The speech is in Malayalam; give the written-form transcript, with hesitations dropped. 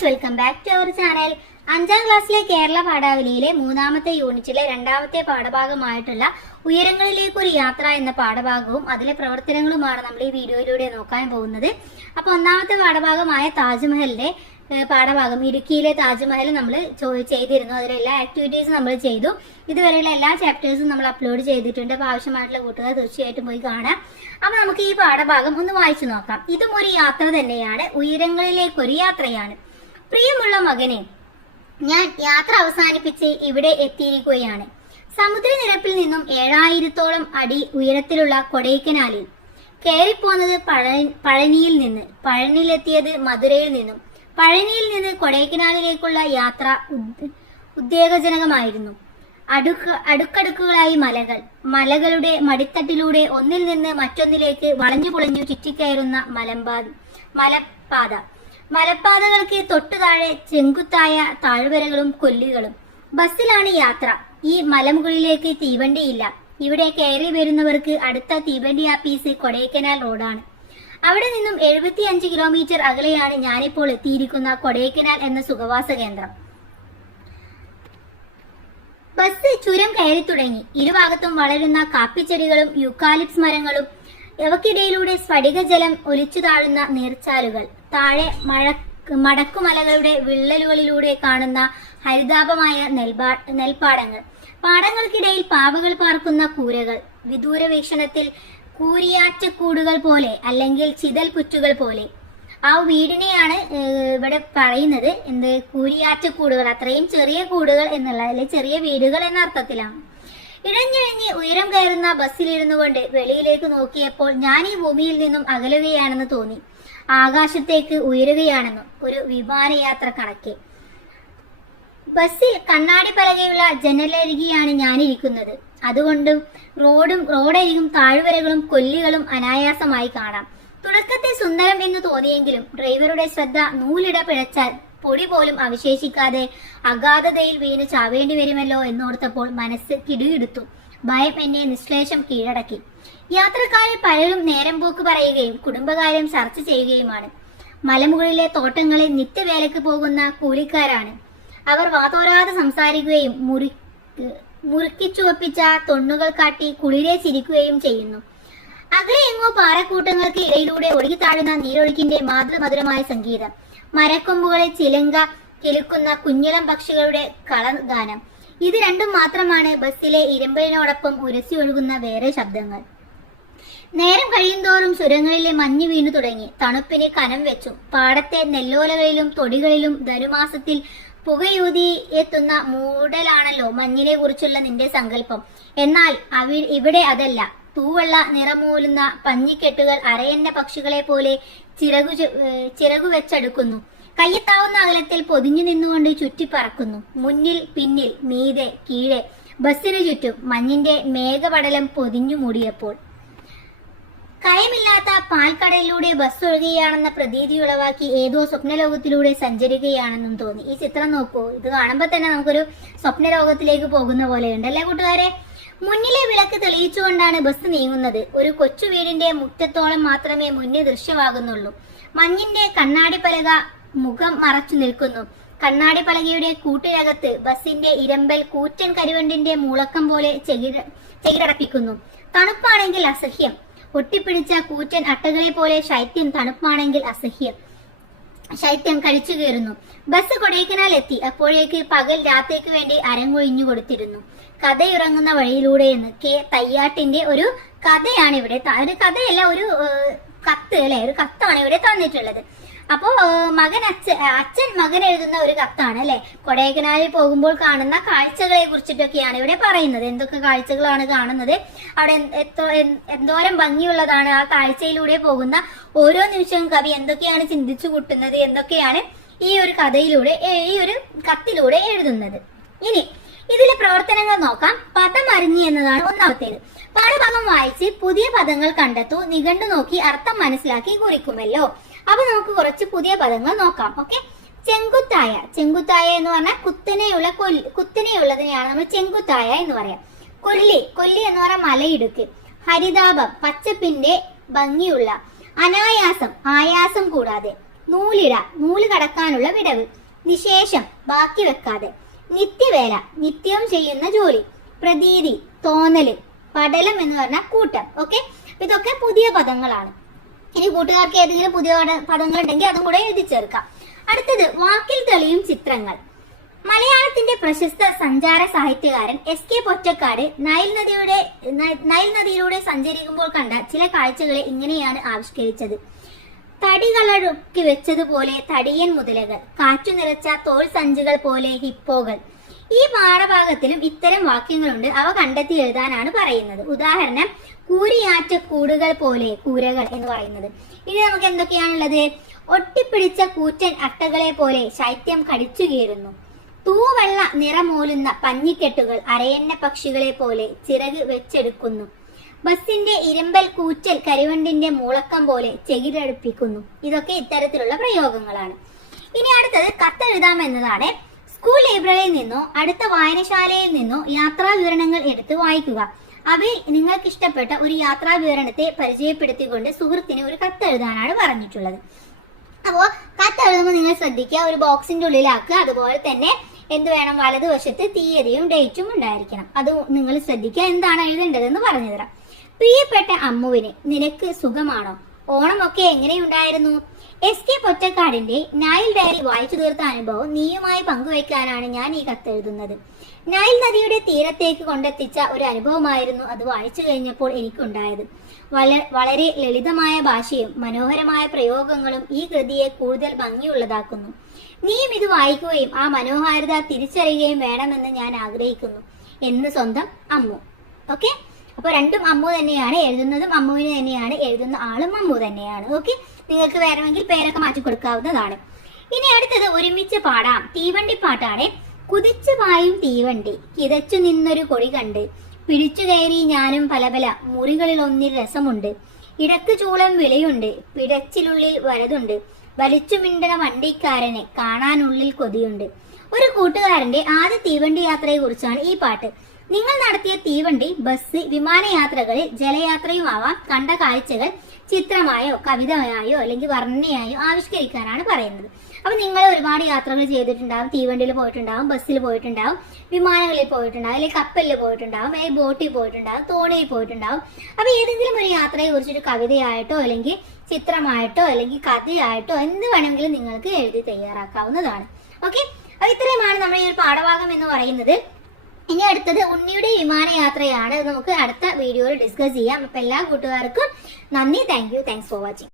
Friends, welcome back to our channel. 5ാം ക്ലാസ്സിലെ കേരള പാഠാവലിയിലെ 3ാമത്തെ യൂണിറ്റിലെ 2ാമത്തെ പാഠഭാഗമായിട്ടുള്ള ഉയരങ്ങളിലേക്ക് ഒരു യാത്ര എന്ന പാഠഭാഗവും അതിലെ പ്രവർത്തനങ്ങളുമാണ് നമ്മൾ ഈ വീഡിയോയിലൂടെ നോക്കാൻ പോകുന്നത്. അപ്പോൾ 1ാമത്തെ പാഠഭാഗമായ താജ്മഹലിന്റെ പാഠഭാഗം, ഇടുക്കിയിലെ താജ്മഹൽ നമ്മൾ ചെയ്തിരുന്നു. അതിലെ എല്ലാ ആക്ടിവിറ്റീസും നമ്മൾ ചെയ്തു. ഇതുവരെയുള്ള എല്ലാ ചാപ്റ്റേഴ്സും നമ്മൾ അപ്ലോഡ് ചെയ്തിട്ടുണ്ട്. അപ്പോൾ ആവശ്യമായിട്ടുള്ള കൂട്ടുകാർ തീർച്ചയായിട്ടും പോയി കാണാം. അപ്പൊ നമുക്ക് ഈ പാഠഭാഗം ഒന്ന് വായിച്ചു നോക്കാം. ഇതും ഒരു യാത്ര തന്നെയാണ്, ഉയരങ്ങളിലേക്കൊരു യാത്രയാണ്. പ്രിയമുള്ള മകനെ, ഞാൻ യാത്ര അവസാനിപ്പിച്ച് ഇവിടെ എത്തിയിരിക്കുകയാണ്. സമുദ്രനിരപ്പിൽ നിന്നും 7000-ഓളം അടി ഉയരത്തിലുള്ള കൊടൈക്കനാലിൽ. കയറിപ്പോന്നത് പഴനിയിൽ നിന്ന്, പഴനിയിലെത്തിയത് മധുരയിൽ നിന്നും. പഴനിയിൽ നിന്ന് കൊടൈക്കനാലിലേക്കുള്ള യാത്ര ഉദ്വേഗജനകമായിരുന്നു. അടുക്കടുക്കുകളായി മലകൾ, മലകളുടെ മടിത്തട്ടിലൂടെ ഒന്നിൽ നിന്ന് മറ്റൊന്നിലേക്ക് വളഞ്ഞു പുളഞ്ഞു ചുറ്റിക്കയറുന്ന മലപ്പാതകൾക്ക് തൊട്ടു താഴെ ചെങ്കുത്തായ താഴ്വരകളും കൊല്ലികളും. ബസ്സിലാണ് യാത്ര. ഈ മലമുകളിലേക്ക് തീവണ്ടിയില്ല. ഇവിടെ കയറി വരുന്നവർക്ക് അടുത്ത തീവണ്ടി ആപ്പീസ് കൊടൈക്കനാൽ റോഡാണ്. അവിടെ നിന്നും 75 കിലോമീറ്റർ അകലെയാണ് ഞാനിപ്പോൾ എത്തിയിരിക്കുന്ന കൊടൈക്കനാൽ എന്ന സുഖവാസ കേന്ദ്രം. ബസ് ചുരം കയറി തുടങ്ങി. ഇരുഭാഗത്തും വളരുന്ന കാപ്പിച്ചെടികളും യൂക്കാലിപ്സ് മരങ്ങളും, അവക്കിടയിലൂടെ സ്ഫടികജലം ഒലിച്ചു താഴുന്ന നീർച്ചാലുകൾ, താഴെ മടക്കുമലകളുടെ വിള്ളലുകളിലൂടെ കാണുന്ന ഹരിതാപമായ നെൽപ്പാടങ്ങൾ, പാടങ്ങൾക്കിടയിൽ പാവകൾ പാർക്കുന്ന കൂരകൾ, വിദൂര വീക്ഷണത്തിൽ കൂരിയാറ്റക്കൂടുകൾ പോലെ അല്ലെങ്കിൽ ചിതൽ പുറ്റുകൾ പോലെ. ആ വീടിനെയാണ് ഇവിടെ പറയുന്നത് എന്ത്, കൂരിയാറ്റക്കൂടുകൾ, അത്രയും ചെറിയ കൂടുകൾ എന്നുള്ള, അല്ലെ ചെറിയ വീടുകൾ എന്ന അർത്ഥത്തിലാണ്. ഇഴഞ്ഞിഴഞ്ഞ് ഉയരം കയറുന്ന ബസ്സിലിരുന്നു കൊണ്ട് വെളിയിലേക്ക് നോക്കിയപ്പോൾ ഞാൻ ഈ ഭൂമിയിൽ നിന്നും അകലുകയാണെന്ന് തോന്നി. ആകാശത്തേക്ക് ഉയരുകയാണെന്നും, ഒരു വിമാനയാത്ര കണക്കെ. ബസ്സിൽ കണ്ണാടി പലകയുള്ള ജനലരികിയാണ് ഞാനിരിക്കുന്നത്. അതുകൊണ്ട് റോഡരികും താഴ്വരകളും കൊല്ലികളും അനായാസമായി കാണാം. തുടക്കത്തിൽ സുന്ദരം എന്ന് തോന്നിയെങ്കിലും ഡ്രൈവറുടെ ശ്രദ്ധ നൂലിട പിഴച്ചാൽ പൊടി പോലും അവശേഷിക്കാതെ അഗാധതയിൽ വീണ് ചാവേണ്ടി വരുമല്ലോ എന്നോർത്തപ്പോൾ മനസ്സ് കിടുകിടുത്തു. ഭയം എന്നെ നിശ്ലേഷം കീഴടക്കി. യാത്രക്കാരിൽ പലരും നേരം പോക്ക് പറയുകയും കുടുംബകാര്യം ചർച്ച ചെയ്യുകയുമാണ്. മലമുകളിലെ തോട്ടങ്ങളിൽ നിത്യവേലയ്ക്ക് പോകുന്ന കൂലിക്കാരാണ്. അവർ വാതോരാതെ സംസാരിക്കുകയും മുറുക്കിച്ചുവപ്പിച്ച തൊണ്ണുകൾ കാട്ടി കുളിരെ ചിരിക്കുകയും ചെയ്യുന്നു. അകലെ എങ്ങോ പാറക്കൂട്ടങ്ങൾക്ക് ഇടയിലൂടെ ഒഴുകിത്താഴുന്ന നീരൊഴുക്കിന്റെ മാതൃമധുരമായ സംഗീതം, മരക്കൊമ്പുകളിൽ ചിലങ്ക കിലുക്കുന്ന കുഞ്ഞിളം പക്ഷികളുടെ കളഗാനം. ഇത് രണ്ടും മാത്രമാണ് ബസ്സിലെ ഇരമ്പലിനോടൊപ്പം ഉരസി ഒഴുകുന്ന വേറെ ശബ്ദങ്ങൾ. നേരം കഴിയുന്തോറും ചുരങ്ങളിലെ മഞ്ഞ് വീണു തുടങ്ങി. തണുപ്പിന് കനം വെച്ചു. പാടത്തെ നെല്ലോലകളിലും തൊടികളിലും ധനുമാസത്തിൽ പുകയൂതി എത്തുന്ന മൂടലാണല്ലോ മഞ്ഞിനെ കുറിച്ചുള്ള നിന്റെ സങ്കല്പം. എന്നാൽ ഇവിടെ അതല്ല. തൂവെള്ള നിറമൂലുന്ന പഞ്ഞിക്കെട്ടുകൾ അരയന്ന പക്ഷികളെ പോലെ ചിറകു വെച്ചടുക്കുന്നു. കയ്യെത്താവുന്ന അകലത്തിൽ പൊതിഞ്ഞു നിന്നുകൊണ്ട് ചുറ്റിപ്പറക്കുന്നു. മുന്നിൽ, പിന്നിൽ, മീതെ, കീഴെ, ബസ്സിനു ചുറ്റും മഞ്ഞിന്റെ മേഘപടലം പൊതിഞ്ഞു മൂടിയപ്പോൾ കയമില്ലാത്ത പാൽക്കടലിലൂടെ ബസ് ഒഴുകുകയാണെന്ന പ്രതീതി ഉളവാക്കി ഏതോ സ്വപ്നലോകത്തിലൂടെ സഞ്ചരിക്കുകയാണെന്നും തോന്നി. ഈ ചിത്രം നോക്കൂ. ഇത് കാണുമ്പോൾ തന്നെ നമുക്കൊരു സ്വപ്നലോകത്തിലേക്ക് പോകുന്ന പോലെയുണ്ട്, അല്ലേ കൂട്ടുകാരെ? മുന്നിലെ വിളക്ക് തെളിയിച്ചുകൊണ്ടാണ് ബസ് നീങ്ങുന്നത്. ഒരു കൊച്ചു വീടിന്റെ മുറ്റത്തോളം മാത്രമേ മുന്നേ ദൃശ്യമാകുന്നുള്ളൂ. മഞ്ഞിന്റെ കണ്ണാടിപ്പലക മുഖം മറച്ചു നിൽക്കുന്നു. കണ്ണാടിപ്പലകയുടെ കൂട്ടിനകത്ത് ബസിന്റെ ഇരമ്പൽ കൂറ്റൻ കരിവണ്ടിന്റെ മൂളക്കം പോലെ ചെകിടപ്പിക്കുന്നു. തണുപ്പാണെങ്കിൽ അസഹ്യം. ഒട്ടിപ്പിടിച്ച കൂറ്റൻ അട്ടകളെ പോലെ ശൈത്യം. തണുപ്പാണെങ്കിൽ അസഹ്യം. ശൈത്യം കഴിച്ചു കയറുന്നു. ബസ് കൊടൈക്കനാൽ എത്തി. അപ്പോഴേക്ക് പകൽ രാത്രിക്ക് വേണ്ടി അരങ്ങൊഴിഞ്ഞു കൊടുത്തിരുന്നു. കഥയിറങ്ങുന്ന വഴിയിലൂടെ എന്ന് കെ തയ്യാട്ടിന്റെ ഒരു കഥയാണ് ഇവിടെ. ഒരു കഥയല്ല, ഒരു കത്ത്, അല്ലെ? ഒരു കത്താണ് ഇവിടെ തന്നിട്ടുള്ളത്. അപ്പോ അച്ഛൻ മകൻ എഴുതുന്ന ഒരു കത്താണ്, അല്ലെ? കൊടൈക്കനാലിൽ പോകുമ്പോൾ കാണുന്ന കാഴ്ചകളെ കുറിച്ചിട്ടൊക്കെയാണ് ഇവിടെ പറയുന്നത്. എന്തൊക്കെ കാഴ്ചകളാണ് കാണുന്നത്, അവിടെ എന്തോരം ഭംഗിയുള്ളതാണ് ആ കാഴ്ചയിലൂടെ പോകുന്ന ഓരോ നിമിഷവും കവി എന്തൊക്കെയാണ് ചിന്തിച്ചു കൂട്ടുന്നത്, എന്തൊക്കെയാണ് ഈ ഒരു കഥയിലൂടെ, ഈ ഒരു കത്തിലൂടെ എഴുതുന്നത്. ഇനി ഇതിലെ പ്രവർത്തനങ്ങൾ നോക്കാം. പദം അറിഞ്ഞു എന്നതാണ് ഒന്നാമത്തേത്. പാഠഭാഗം വായിച്ച് പുതിയ പദങ്ങൾ കണ്ടെത്തൂ. നിഘണ്ടു നോക്കി അർത്ഥം മനസ്സിലാക്കി കുറിക്കുമല്ലോ. അപ്പൊ നമുക്ക് കുറച്ച് പുതിയ പദങ്ങൾ നോക്കാം. ഓക്കെ. ചെങ്കുത്തായ. ചെങ്കുത്തായ എന്ന് പറഞ്ഞാൽ കുത്തനെയുള്ളതിനെയാണ് നമ്മൾ ചെങ്കുത്തായ എന്ന് പറയാം. കൊല്ലി. കൊല്ലി എന്ന് പറഞ്ഞാൽ മലയിടുക്ക്. ഹരിതാപം, പച്ചപ്പിന്റെ ഭംഗിയുള്ള. അനായാസം, ആയാസം കൂടാതെ. നൂലിട, നൂല് കടക്കാനുള്ള വിടവ്. നിശേഷം, ബാക്കി വെക്കാതെ. നിത്യവേല, നിത്യവും ചെയ്യുന്ന ജോലി. പ്രതീതി, തോന്നല്. പടലം എന്ന് പറഞ്ഞാൽ കൂട്ടം. ഓക്കെ, ഇതൊക്കെ പുതിയ പദങ്ങളാണ്. ഇനി കൂട്ടുകാർക്ക് ഏതെങ്കിലും പുതിയ പദങ്ങൾ ഉണ്ടെങ്കിൽ അതും കൂടെ എഴുതി ചേർക്കാം. അടുത്തത് വാക്കിൽ തെളിയും ചിത്രങ്ങൾ. മലയാളത്തിന്റെ പ്രശസ്ത സഞ്ചാര സാഹിത്യകാരൻ SK പൊറ്റക്കാട് നൈൽ നദിയിലൂടെ സഞ്ചരിക്കുമ്പോൾ കണ്ട ചില കാഴ്ചകളെ ഇങ്ങനെയാണ് ആവിഷ്കരിച്ചത്. തടികളൊക്കെ വെച്ചതുപോലെ തടിയൻ മുതലകൾ, കാറ്റു നിറച്ച തോൾ സഞ്ചികൾ പോലെ ഹിപ്പോകൾ. ഈ പാഠഭാഗത്തിലും ഇത്തരം വാക്യങ്ങളുണ്ട്. അവ കണ്ടെത്തി എഴുതാനാണ് പറയുന്നത്. ഉദാഹരണം, കൂരിയാറ്റ കൂടുകൾ പോലെ കൂരകൾ എന്ന് പറയുന്നത്. ഇനി നമുക്ക് എന്തൊക്കെയാണുള്ളത്? ഒട്ടിപ്പിടിച്ച കൂറ്റൻ അട്ടകളെ പോലെ ശൈത്യം കടിച്ചു കീറുന്നു. തൂവെള്ള നിറമൂലുന്ന പഞ്ഞിക്കെട്ടുകൾ അരയന്ന പക്ഷികളെ പോലെ ചിറക് വെച്ചെടുക്കുന്നു. ബസിന്റെ ഇരുമ്പൽ കൂറ്റൽ കരിവണ്ടിന്റെ മൂളക്കം പോലെ ചെകിരടുപ്പിക്കുന്നു. ഇതൊക്കെ ഇത്തരത്തിലുള്ള പ്രയോഗങ്ങളാണ്. ഇനി അടുത്തത് കത്തെഴുതാം എന്നതാണ്. സ്കൂൾ ലൈബ്രറിയിൽ നിന്നോ അടുത്ത വായനശാലയിൽ നിന്നോ യാത്രാ വിവരണങ്ങൾ എടുത്ത് വായിക്കുക. അവയിൽ നിങ്ങൾക്ക് ഇഷ്ടപ്പെട്ട ഒരു യാത്രാ വിവരണത്തെ പരിചയപ്പെടുത്തിക്കൊണ്ട് സുഹൃത്തിന് ഒരു കത്തെഴുതാനാണ് പറഞ്ഞിട്ടുള്ളത്. അപ്പോൾ കത്തെഴുതുമ്പോൾ നിങ്ങൾ ശ്രദ്ധിക്കുക, ഒരു ബോക്സിന്റെ ഉള്ളിലാക്കുക. അതുപോലെ തന്നെ എന്ത് വേണം, വലതുവശത്ത് തീയതിയും ഡേറ്റും ഉണ്ടായിരിക്കണം. അത് നിങ്ങൾ ശ്രദ്ധിക്കുക. എന്താണ് എഴുതേണ്ടതെന്ന് പറഞ്ഞു തരാം. പ്രിയപ്പെട്ട അമ്മുവിന്, നിനക്ക് സുഖമാണോ? ഓണമൊക്കെ എങ്ങനെയുണ്ടായിരുന്നു? SK പൊറ്റക്കാടിന്റെ നൈൽ ഡയറി വായിച്ചു തീർത്ത അനുഭവം നീയുമായി പങ്കുവയ്ക്കാനാണ് ഞാൻ ഈ കത്തെഴുതുന്നത്. നൈൽ നദിയുടെ തീരത്തേക്ക് കൊണ്ടെത്തിച്ച ഒരു അനുഭവമായിരുന്നു അത് വായിച്ചു കഴിഞ്ഞപ്പോൾ എനിക്കുണ്ടായത്. വളരെ ലളിതമായ ഭാഷയും മനോഹരമായ പ്രയോഗങ്ങളും ഈ കൃതിയെ കൂടുതൽ ഭംഗിയുള്ളതാക്കുന്നു. നീയും ഇത് വായിക്കുകയും ആ മനോഹാരിത തിരിച്ചറിയുകയും വേണമെന്ന് ഞാൻ ആഗ്രഹിക്കുന്നു. എന്ന് സ്വന്തം അമ്മു. ഓക്കെ, അപ്പൊ രണ്ടും അമ്മു തന്നെയാണ് എഴുതുന്നതും, അമ്മുവിന് തന്നെയാണ് എഴുതുന്ന ആളും അമ്മു തന്നെയാണ്. ഓക്കെ, നിങ്ങൾക്ക് വേണമെങ്കിൽ പേരൊക്കെ മാറ്റി കൊടുക്കാവുന്നതാണ്. ഇനി അടുത്തത് ഒരുമിച്ച് പാടാം. തീവണ്ടി പാട്ടാണ്. കുതിച്ചു പായും തീവണ്ടി, കിതച്ചു നിന്നൊരു കൊടി കണ്ട്, പിടിച്ചു കയറി ഞാനും പല പല മുറികളിൽ ഒന്നിൽ രസമുണ്ട്. ഇടക്ക് ചൂളം വിളിയുണ്ട്, പിടച്ചിലുള്ളിൽ വരതുണ്ട്, വലിച്ചു മിണ്ടണ വണ്ടിക്കാരനെ കാണാനുള്ളിൽ കൊതിയുണ്ട്. ഒരു കൂട്ടുകാരന്റെ ആദ്യ തീവണ്ടി യാത്രയെ കുറിച്ചാണ് ഈ പാട്ട്. നിങ്ങൾ നടത്തിയ തീവണ്ടി, ബസ്, വിമാനയാത്രകളിൽ ജലയാത്രയുമാവാം. കണ്ട കാഴ്ചകൾ ചിത്രമായോ കവിതയായോ അല്ലെങ്കിൽ വർണ്ണനയായോ ആവിഷ്കരിക്കാനാണ് പറയുന്നത്. അപ്പൊ നിങ്ങൾ ഒരുപാട് യാത്രകൾ ചെയ്തിട്ടുണ്ടാവും. തീവണ്ടിയിൽ പോയിട്ടുണ്ടാവും, ബസ്സിൽ പോയിട്ടുണ്ടാവും, വിമാനങ്ങളിൽ പോയിട്ടുണ്ടാവും, അല്ലെങ്കിൽ കപ്പലിൽ പോയിട്ടുണ്ടാവും, അല്ലെങ്കിൽ ബോട്ടിൽ പോയിട്ടുണ്ടാവും, തോണിയിൽ പോയിട്ടുണ്ടാവും. അപ്പൊ ഏതെങ്കിലും ഒരു യാത്രയെ കുറിച്ചൊരു കവിതയായിട്ടോ അല്ലെങ്കിൽ ചിത്രമായിട്ടോ അല്ലെങ്കിൽ കഥയായിട്ടോ എന്ത് വേണമെങ്കിലും നിങ്ങൾക്ക് എഴുതി തയ്യാറാക്കാവുന്നതാണ്. ഓക്കെ, അപ്പൊ ഇത്രയുമാണ് നമ്മുടെ ഈ ഒരു പാഠഭാഗം എന്ന് പറയുന്നത്. ഇനി അടുത്തത് ഉണ്ണിയുടെ വിമാനയാത്രയാണ്. നമുക്ക് അടുത്ത വീഡിയോയിൽ ഡിസ്കസ് ചെയ്യാം. അപ്പൊ എല്ലാ കൂട്ടുകാർക്കും നന്ദി. Thanks for watching.